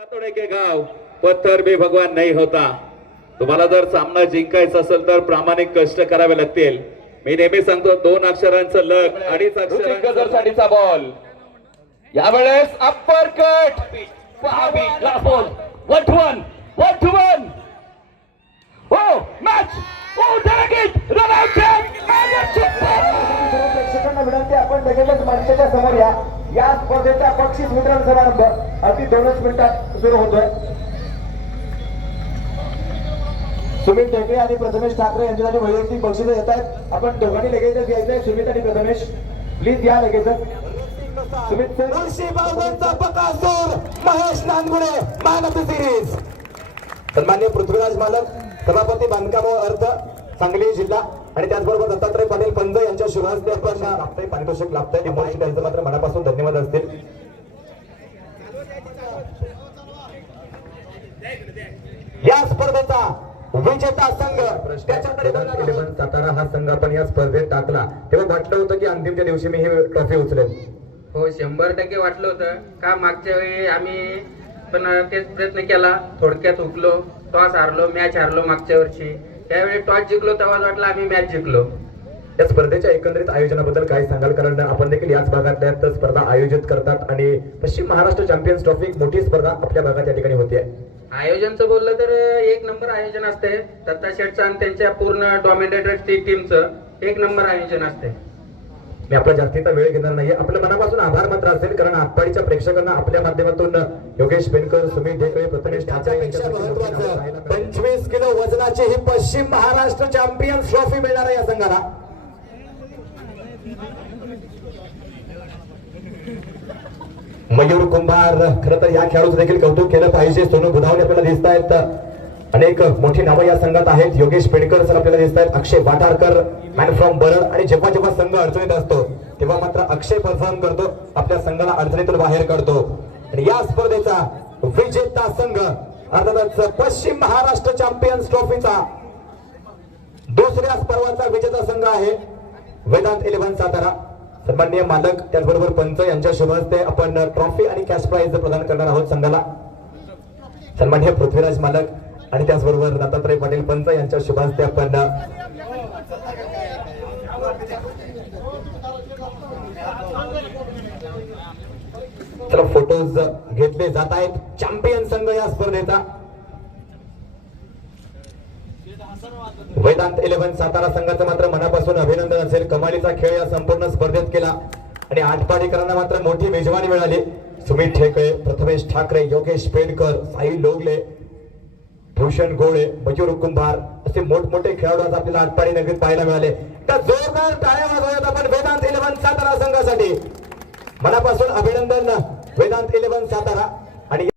तोड़े के गाव पत्थर भी भगवान नहीं होता. तुम्हाला जर सामना जिंकायचा असेल तर प्रामाणिक कष्ट करावे लागतील. मी नेहमी सांगतो 2 अक्षरांचं लग, 2.5 अक्षरांचा बॉल. यावेळेस अप्पर कट पहावी लाफोल 1-1 हो मॅच ओ टार्गेट रन आउट. प्रेक्षकांना विनंती, आपण लगेचच मंचाच्या समोर या स्पर्धेचा बक्षीस वितरण समारंभ अगदी 2 मिनिटात सुरू होतोय. सुमित ढेकळे आणि प्रथमेश ठाकरे यांच्यासाठी वैयक्तिक बक्षीस येत आहेत. आपण दोघांनी लगेचच यायचंय. सुमित आणि प्रथमेश प्लीज या लगेचच. Sumit sir, Mahesh Nandgude man of the series. सन्माननीय पृथ्वीराज मालक, सभापती बांधकाम व अर्थ सांगली जिल्हा आणि त्याचबरोबर दत्तात्रय पाटील पंज यांच्या शुभ हस्ते आपण लाभतंय पारितोषिक लाभतंय. त्यामुळे त्यांचं मात्र मनापासून धन्यवाद असतील. या स्पर्धेचा विजेता संघ त्याच्याकडे सातारा हा संघ आपण या स्पर्धेत टाकला तेव्हा वाटलं होतं की अंतिमच्या दिवशी मी ही ट्रॉफी उचलेल. हो 100% वाटलं होतं. का मागच्या वेळी आम्ही पण तेच प्रयत्न केला, थोडक्यात हुकलो, टॉस हारलो, मॅच हारलो मागच्या वर्षी. त्यावेळी टॉस जिंकलो तेव्हाच वाटलं आम्ही मॅच जिंकलो. या स्पर्धेच्या एकंदरीत आयोजनाबद्दल काय सांगाल? कारण आपण देखील याच भागातल्या स्पर्धा आयोजित करतात आणि पश्चिम महाराष्ट्र चॅम्पियन्स ट्रॉफी मोठी स्पर्धा आपल्या भागात या ठिकाणी होते. आयोजनचं बोललं तर 1 नंबर आयोजन असते. दत्ता शेठचं आणि त्यांच्या पूर्ण डॉमिनेटेड टीमचं 1 नंबर आयोजन असते. मी आपला जास्तीचा वेळ घेणार नाही. आपल्या मनापासून आभार मात्र असेल कारण आटपाडीच्या प्रेक्षकांना आपल्या माध्यमातून योगेश बेनकर, सुमित ढेकळे, प्रथमेश ठाकरे यांच्या 25 किलो वजनाची ही पश्चिम महाराष्ट्र चॅम्पियन्स ट्रॉफी मिळणार आहे या संघाला. मयूर कुंभार, खरं तर या खेळाडूचं देखील कौतुक केलं पाहिजे. सोनू बुधावणे आपल्याला दिसत आहेत. अनेक मोठी नावं या संघात आहेत. योगेश पेडकर सर आपल्याला दिसत आहेत. अक्षय वाटारकर मॅन फ्रॉम बरड. आणि जेव्हा जेव्हा संघ अडचणीत असतो तेव्हा मात्र अक्षय परफॉर्म करतो, आपल्या संघाला अडचणीतून बाहेर काढतो. आणि या स्पर्धेचा विजेता संघ अर्थातच पश्चिम महाराष्ट्र चॅम्पियन्स ट्रॉफीचा दुसऱ्या पर्वाचा विजेता संघ आहे वेदांत 11 सातारा. सन्माननीय मालक त्याचबरोबर पंच यांच्या शुभ हस्ते आपण ट्रॉफी आणि कॅश प्राइज प्रदान करणार आहोत संघाला. सन्माननीय पृथ्वीराज मालक आणि त्याचबरोबर दत्तात्रय पाटील पंच यांच्या शुभ हस्ते आपण चला फोटोज घेतले जात आहेत. चॅम्पियन संघ या स्पर्धेचा वेदांत 11 सातारा संघाचं मात्र मनापासून अभिनंदन असेल. कमालीचा खेळ या संपूर्ण स्पर्धेत केला आणि आटपाडीकरांना मात्र मोठी मेजवानी मिळाली. सुमित ढेकळे, प्रथमेश ठाकरे, योगेश पेडकर, साई लोगले, भूषण गोळे, मयूर कुंभार असे मोठमोठे खेळाडू आज आपल्याला आटपाडी नगरीत पाहायला मिळाले. तर जोरदार टाळ्या वाजवूयात आपण वेदांत 11 सातारा संघासाठी. मनापासून अभिनंदन वेदांत 11 सातारा. आणि